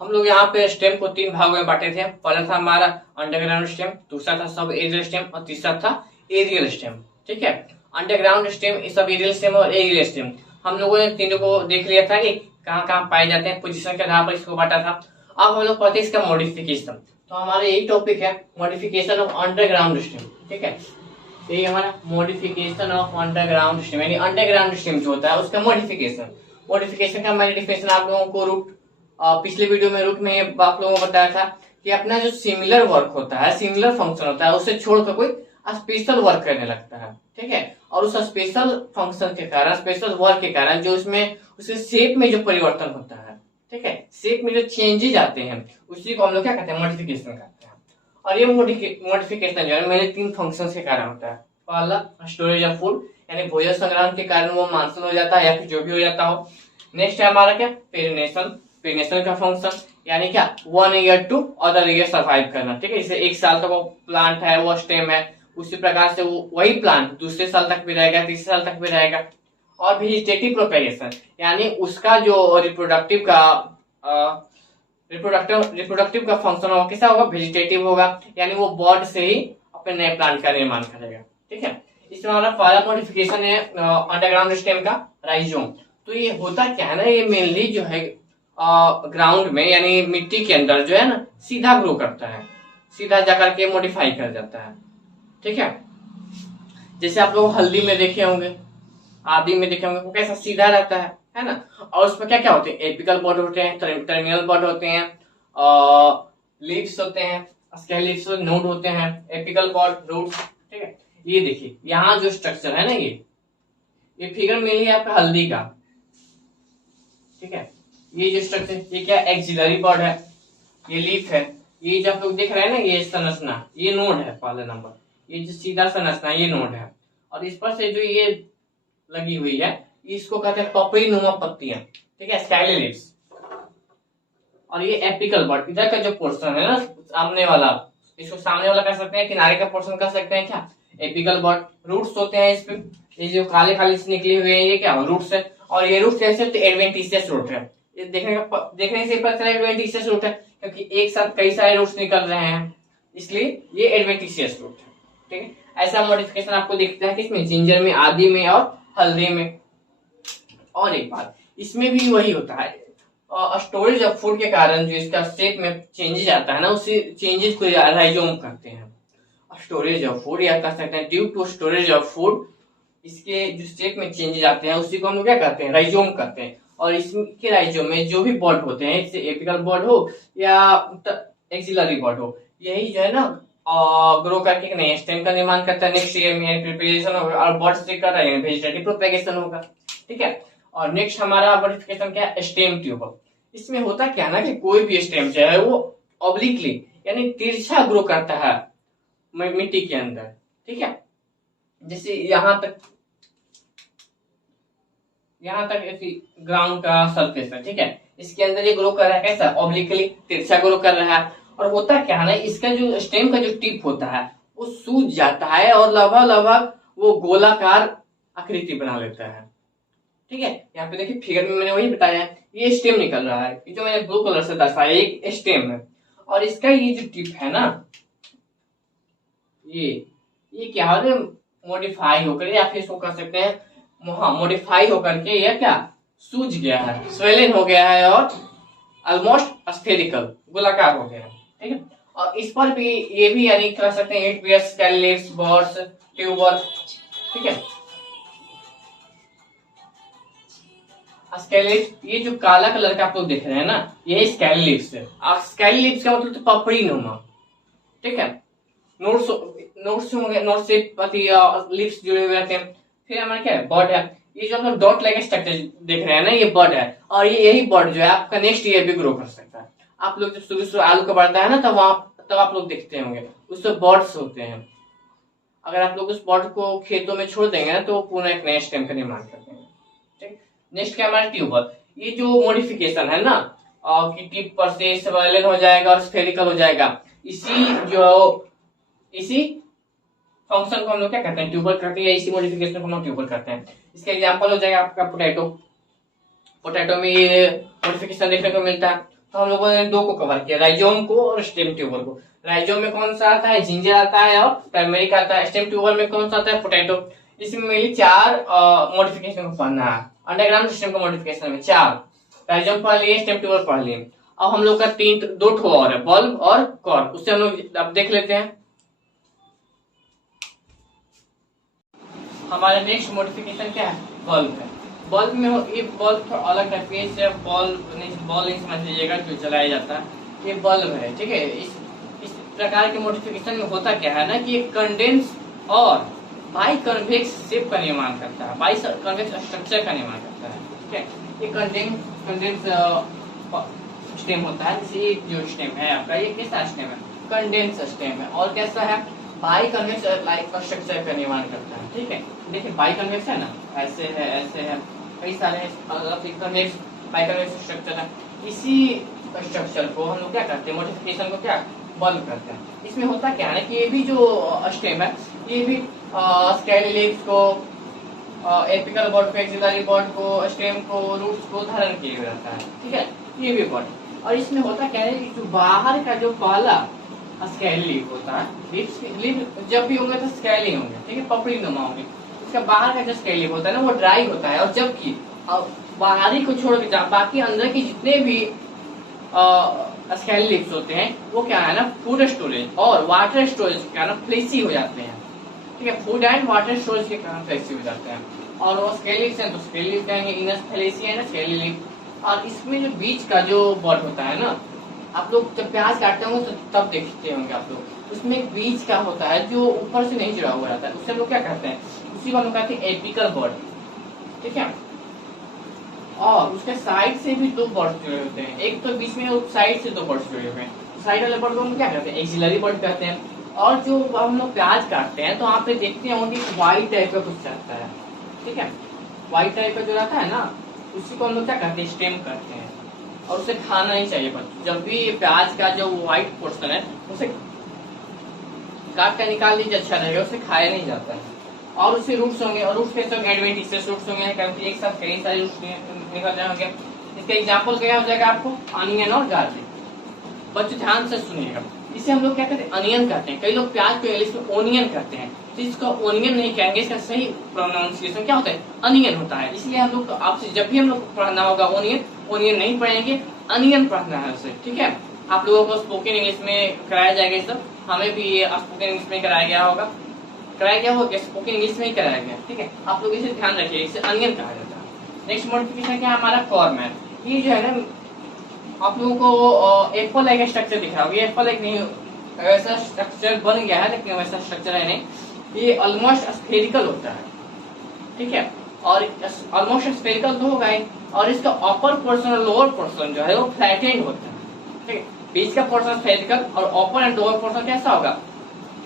हम लोग यहाँ पे स्टेम को 3 भागों में बांटे थे। पहला था हमारा अंडरग्राउंड स्टेम, दूसरा था सब एरियल स्टेम और तीसरा था एरियल स्टेम। ठीक है, अंडरग्राउंड स्टेम, सब एरियल स्टेम और एरियल स्टेम हम लोगों ने तीनों को देख लिया था कि कहाँ कहाँ पाए जाते हैं, पोजीशन के आधार पर इसको बांटा था। अब हम लोग पढ़ते हैं इसका मॉडिफिकेशन। तो हमारा यही टॉपिक है, मॉडिफिकेशन ऑफ अंडरग्राउंड स्टेम। ठीक है, यही हमारा मॉडिफिकेशन ऑफ अंडरग्राउंड स्टेम, यानी अंडरग्राउंड स्टेम जो होता है उसका मॉडिफिकेशन। मॉडिफिकेशन का मैंने डिफिनेशन आप लोगों को रूट पिछले वीडियो में रूट में आप लोगों को बताया था कि अपना जो सिमिलर वर्क होता है, सिमिलर फंक्शन होता है, उससे छोड़कर कोई स्पेशल वर्क करने लगता है। ठीक है, और उस स्पेशल फंक्शन के कारण, स्पेशल वर्क के कारण जो उसमें उसके शेप में जो परिवर्तन होता है, ठीक है, शेप में जो चेंजेज आते हैं, उसी को हम लोग क्या कहते हैं, मॉडिफिकेशन कहते हैं। और ये मॉडिफिकेशन जो है मेरे 3 फंक्शन के कारण होता है। पहला स्टोरेज ऑफ फूड, यानी भोजन संग्रहण के कारण वो मांसन हो जाता है या फिर जो भी हो जाता हो। नेक्स्ट है हमारा क्या, पेरिनेशन, पेरिनेशन का फंक्शन, यानी क्या 1 year to other year survive करना। ठीक है, जैसे 1 साल तक वो प्लांट है, वो स्टेम है, उसी प्रकार से वो वही प्लांट दूसरे साल तक भी रहेगा, तीसरे साल तक भी रहेगा। और वेजिटेटिव प्रोपेगेशन, यानी उसका जो रिप्रोडक्टिव का फंक्शन होगा कैसा होगा, वेजिटेटिव होगा, यानी वो बर्ड से ही अपने नए प्लांट का निर्माण करेगा। ठीक है, इसमें हमारा पहला मॉडिफिकेशन है अंडरग्राउंड स्टेम का, राइजोम। तो ये होता क्या है ना, ये मेनली जो है ग्राउंड में यानी मिट्टी के अंदर जो है ना सीधा ग्रो करता है, सीधा जाकर के मॉडिफाई कर जाता है। ठीक है, जैसे आप लोग हल्दी में देखे होंगे, आदि में देखे होंगे, वो कैसा सीधा रहता है ना। और उसमें क्या क्या होते हैं, एपिकल बड होते हैं, टर्मिनल बड होते हैं, लीव्स होते हैं, स्केल लीव्स नोड होते हैं, एपिकल बड, रूट्स। ठीक है, ये देखिए यहाँ जो स्ट्रक्चर है ना, ये फिगर मिली है आपका हल्दी का। ठीक है, ये जो स्ट्रक्चर, ये क्या एक्सिलरी बड है, ये लीफ है, ये जो आप लोग देख रहे हैं ना, ये संरचना, ये नोड है पहला नंबर, ये जो सीधा संरचना ये नोड है। और इस पर से जो ये लगी हुई है इसको कहते हैं पपड़ी नुमा पत्तियां। ठीक है, स्काइली लीव्स। और ये एपिकल बड, इधर का जो पोर्शन है ना सामने वाला, इसको सामने वाला कह सकते हैं, किनारे का पोर्शन कह सकते हैं क्या, एपिकल बड। रूट्स होते हैं इस पे, ये जो काले काले से निकले हुए हैं ये क्या रूट्स है। और ये रूट्स कैसे, तो एडवेंटिशियस रूट है। ये देखने से पता चला एडवेंटिशियस रूट है, क्योंकि एक साथ कई सारे रूट्स निकल रहे हैं, इसलिए ये एडवेंटिशियस रूट है। ठीक है, ऐसा मॉडिफिकेशन आपको दिखता है किसमें, जिंजर में, आदि में और हल्दी में। और एक बात इसमें भी वही होता है, स्टोरेज ऑफ फूड के कारण जो इसका शेप में चेंजेस आता है ना, उसी चेंजेस को राइजोम करते हैं। स्टोरेज ऑफ फूड या कह सकते हैं due to storage of food, इसके जो शेप में चेंजेस आते हैं उसी को हम लोग क्या कहते हैं, राइजोम कहते हैं। और इसके राइजोम में जो भी बड होते हैं, जैसे एपिकल बड हो या एक्सिलरी बड हो, यही जो है ना ग्रो करके एक नए स्टेम का निर्माण करता है। नेक्स्ट ईयर में प्रिपरेशन होगा और बर्ड से कर रहे हैं, वेजिटेटिव प्रोपेगेशन होगा। ठीक है, और नेक्स्ट हमारा मॉडिफिकेशन क्या है, स्टेम ट्यूबर। इसमें होता क्या है ना कि कोई भी स्टेम जो है वो ऑब्लिकली यानी तिरछा ग्रो करता है मिट्टी के अंदर। ठीक है, जैसे यहाँ तक ग्राउंड का सरफेस है। ठीक है, इसके अंदर ये ग्रो कर रहा है कैसा, ऑब्लिकली तिरछा ग्रो कर रहा है। और होता क्या है ना, इसका जो स्टेम का जो टिप होता है वो सूज जाता है और लगभग वो गोलाकार आकृति बना लेता है। ठीक है, यहाँ पे देखिए फिगर में मैंने वही बताया, ये स्टेम निकल रहा है, ये जो मैंने ब्लू कलर से दर्शाया एक स्टेम है। और इसका ये जो टिप है ना, ये क्या है, मॉडिफाई होकर, या फिर इसको कह सकते हैं मॉडिफाई होकर के यह क्या सूज गया है, स्वेलन हो गया है और ऑलमोस्ट स्फेरिकल गोलाकार हो गया है। ठीक है, और इस पर भी ये भी यानी कह सकते हैं इट बियर्स स्केलिप्स, बर्ड्स, ट्यूबर। ठीक है, स्केलिप्स, ये जो काला कलर का आप लोग देख रहे हैं ना, ये स्केलिप्स है। स्केलिप्स का मतलब तो पपड़ी नुमा। ठीक है, नोट्स होंगे, नोट से लिप्स जुड़े हुए रहते हैं। फिर हमारा क्या है, बर्ड है। ये जो हम डॉट लाइक स्ट्रक्चर देख रहे हैं ना, ये बर्ड है। और ये यही बर्ड जो है आपका नेक्स्ट ईयर भी ग्रो कर सकता है। आप लोग जब शुरू आलू का बढ़ता है ना, तब आप लोग देखते होंगे उससे बर्ड्स होते हैं। अगर आप लोग उस बर्ड को खेतों में छोड़ देंगे ना, तो पूरा एक नए स्टेम का निर्माण करते हैं। ठीक, नेक्स्ट क्या हमारा ट्यूबर। ये जो मॉडिफिकेशन है ना, कि टिप पर से स्वेलन हो जाएगा और स्फेरिकल हो जाएगा, इसी फंक्शन को हम लोग क्या कहते हैं, ट्यूबर करते हैं। इसी मॉडिफिकेशन को हम लोग ट्यूबर करते हैं। इसका एग्जांपल हो जाएगा आपका पोटैटो। पोटैटो में ये मॉडिफिकेशन देखने को मिलता है। तो हम लोगों ने दो को कवर किया, राइजोम को और स्टेम ट्यूबर को। राइजोम में कौन सा आता है, जिंजर आता है और टर्मेरिक आता है। स्टेम ट्यूबर में कौन सा आता है, पोटैटो। इसमें मेनली 4 मॉडिफिकेशन को पढ़ना है अंडरग्राउंड सिस्टम का मॉडिफिकेशन में। 4 राइजोम पढ़ लिए, स्टेम ट्यूबर पढ़ लिए। अब हम लोग का 2 ठो और है, बल्ब और कॉर्क, उससे हम लोग अब देख लेते हैं। हमारा नेक्स्ट मॉडिफिकेशन क्या है, बल्ब है। बल्ब में ये बल्ब थोड़ा अलग टाइप के, बल्ब नहीं समझ लीजिएगा क्यों चलाया जाता है, ये बल्ब है, ठीक है। इस प्रकार के मॉडिफिकेशन में होता क्या है ना कि ये कंडेंस और बाई कन्वेक्स शेप का निर्माण करता है, बाई कन्वेक्स स्ट्रक्चर का निर्माण करता है, ठीक है। ये कंडेंस स्टेम होता है, जैसे जो स्टेम है आपका, ये कैसा स्टेम है, कंडेंस स्टेम है। और कैसा है, बाई कन्वेक्स लाइक स्ट्रक्चर का निर्माण करता है, ठीक है। देखिए बाई कन्वेक्स है ना, ऐसे है, कई सारे कन्वेक्स बाई कन्वेक्स स्ट्रक्चर है। इसी स्ट्रक्चर को हम लोग क्या करते हैं, मॉडिफिकेशन को क्या बल्ब करते हैं। इसमें होता क्या है कि ये भी जो स्टेम है, ये भी स्केली लीव्स को, एपिकल बॉड को, एक्सिलरी बॉड को, स्टेम को, रूट्स को धारण किए हुए रहता है, ठीक है, ये भी बॉडी। और इसमें होता क्या है कि जो बाहर का जो पहला स्केली लीफ होता है, लीफ जब भी होंगे तो स्केली होंगे, ठीक है, पपड़ी नुमा होंगे। इसका बाहर का जो स्केली लीफ होता है ना, वो ड्राई होता है। और जबकि बाहरी को छोड़ के बाकी अंदर के जितने भी स्केली लीव्स होते हैं, वो क्या है ना, फूड स्टोरेज और वाटर स्टोरेज के कारण फ्लेसी हो जाते हैं, ठीक है। फूड एंड वाटर स्टोरेज के कारण फ्लेक्सी हो जाते हैं। और वो स्केली लीव्स हैं तो स्केली लीफ कहेंगे, इनस फैलेसी है ना स्केली लीफ। और इसमें जो बीच का जो बॉड होता है ना, आप लोग जब प्याज काटते होंगे तो तब देखते होंगे आप लोग, उसमें एक बीच का होता है जो ऊपर से नहीं जुड़ा हुआ रहता है, उससे हम लोग क्या करते हैं, उसी को हम लोग कहते हैं एपिकल बॉड, ठीक है। और उसके साइड से भी 2 बॉड जुड़े होते हैं, एक तो बीच में साइड से 2 बॉड जुड़े हुए हैं। साइड वाले बॉड को हम क्या कहते हैं, एक्सिलरी बॉड कहते हैं। और जो हम लोग प्याज काटते हैं तो वहाँ पे देखते हैं व्हाइट टाइप का कुछ रहता है, ठीक है। व्हाइट टाइप का जो रहता है ना, उसी को हम लोग क्या करते हैं, स्टेम करते हैं। और उसे खाना ही चाहिए बच्चों, जब भी प्याज का जो व्हाइट पोर्शन है उसे काट कर निकाल लीजिए, अच्छा रहेगा, उसे खाया नहीं जाता है। और उससे रूट्स होंगे, और रूट्स कैसे होंगे, एडवेंटिशियस रूट्स होंगे, क्योंकि एक साथ कई सारे रूट्स निकल जाएंगे। इसका एग्जांपल क्या हो जाएगा आपको, अनियन और गार्लिक। बच्चों ध्यान से सुनिएगा, इसे हम लोग क्या कहते हैं, अनियन कहते हैं। कई लोग प्याज को इंग्लिश में ओनियन कहते हैं, तो इसको ओनियन नहीं कहेंगे, इसका सही प्रोनाउंसिएशन क्या होता है, अनियन होता है। इसलिए हम लोग आपसे जब भी हम लोग पढ़ना होगा ओनियन नहीं पढ़ेंगे, अनियन पढ़ना है उसे, ठीक है। आप लोगों को स्पोकन इंग्लिश में कराया जाएगा ये सब, हमें भी ये स्पोकन इंग्लिश में कराया गया होगा, स्पोकन इंग्लिश में ही कराया गया, ठीक है। आप लोग इसे ध्यान रखिए, इसे अनियन कहा जाता है। नेक्स्ट मॉडिफिकेशन क्या है हमारा, फॉर्मेट। ये जो है ना, आप लोगों को एप्पल लाइक स्ट्रक्चर दिख रहा होगा, ये एप्पल लाइक नहीं, वैसा स्ट्रक्चर बन गया है लेकिन वैसा स्ट्रक्चर है नहीं, ये ऑलमोस्ट स्फेरिकल होता है, ठीक है। और ऑलमोस्ट स्फेरिकल तो होगा ही, और इसका अपर पोर्शन और लोअर पोर्शन जो है वो फ्लैटेंड होता है, ठीक है। बीच का पोर्शन स्फेरिकल और अपर एंड लोअर पोर्शन कैसा होगा,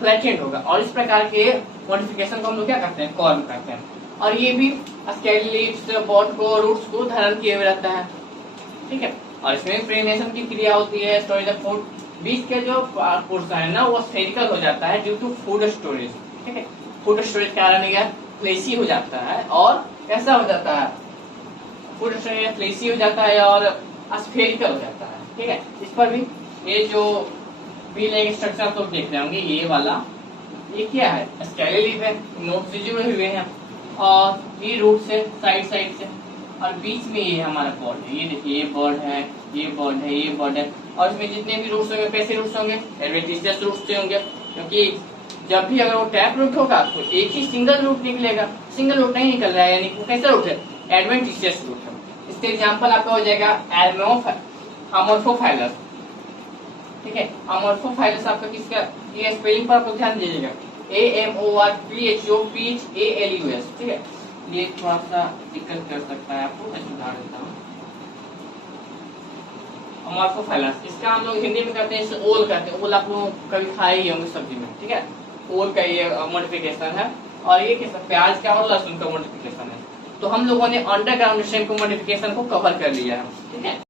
फ्लैटेंड होगा। और इस प्रकार के मॉडिफिकेशन को हम लोग क्या करते हैं, कॉर्न करते हैं। और ये भी स्केली लीव्स, बॉड को, रूट्स को धारण किए हुए रहता है, ठीक है। और इसमें प्रेनेशन की क्रिया होती है, स्टोरेज ऑफ फूड। बीच के जो पोर्शन है ना, वो स्फेरिकल हो जाता है ड्यू टू फूड स्टोरेज, ठीक है। फूड स्टोरेज के कारण यह फ्लेसी हो जाता है, और कैसा हो जाता है, फूड स्टोरेज फ्लेसी हो जाता है और स्फेरिकल हो जाता है, ठीक है। इस पर भी ये जो बी लाइक स्ट्रक्चर तो देख रहे होंगे, ये वाला ये क्या है, स्केली लीफ है, नोड से जुड़े हुए हैं, और ये रूट से साइड से, और बीच में ये हमारा बॉड है। ये देखिए, ये बॉड है, ये बॉड है, ये बॉड है। और इसमें जितने भी रूट्स होंगे, कैसे रूट्स होंगे, एडवेंटिशियस रूट्स से होंगे, क्योंकि जब भी अगर वो टैप रूट होगा तो एक ही सिंगल रूट निकलेगा, सिंगल रूट नहीं निकल रहा है, यानी वो कैसा रूट है, एडवेंटिशियस रूट है। इसके एग्जांपल आपका हो जाएगा अमोर्फोफाइलस, ठीक है। अमोर्फोफाइलस आपका किसका, ये स्पेलिंग पर आपको ध्यान दीजिएगा, AMORPHOPHALUS, ठीक है। ये थोड़ा सा दिक्कत कर सकता है आपको, मैं सुधार देता हूँ। अमोर्फोफाइलस, इसका हम लोग हिंदी में कहते हैं, इसे ओल कहते हैं। ओल आप लोग कभी खाए ही होंगे सब्जी में, ठीक है। ओल का ये मॉडिफिकेशन है, और ये कैसा, प्याज का और लहसुन का मॉडिफिकेशन है। तो हम लोगों ने अंडरग्राउंड स्टेम को मॉडिफिकेशन को कवर कर लिया है, ठीक है।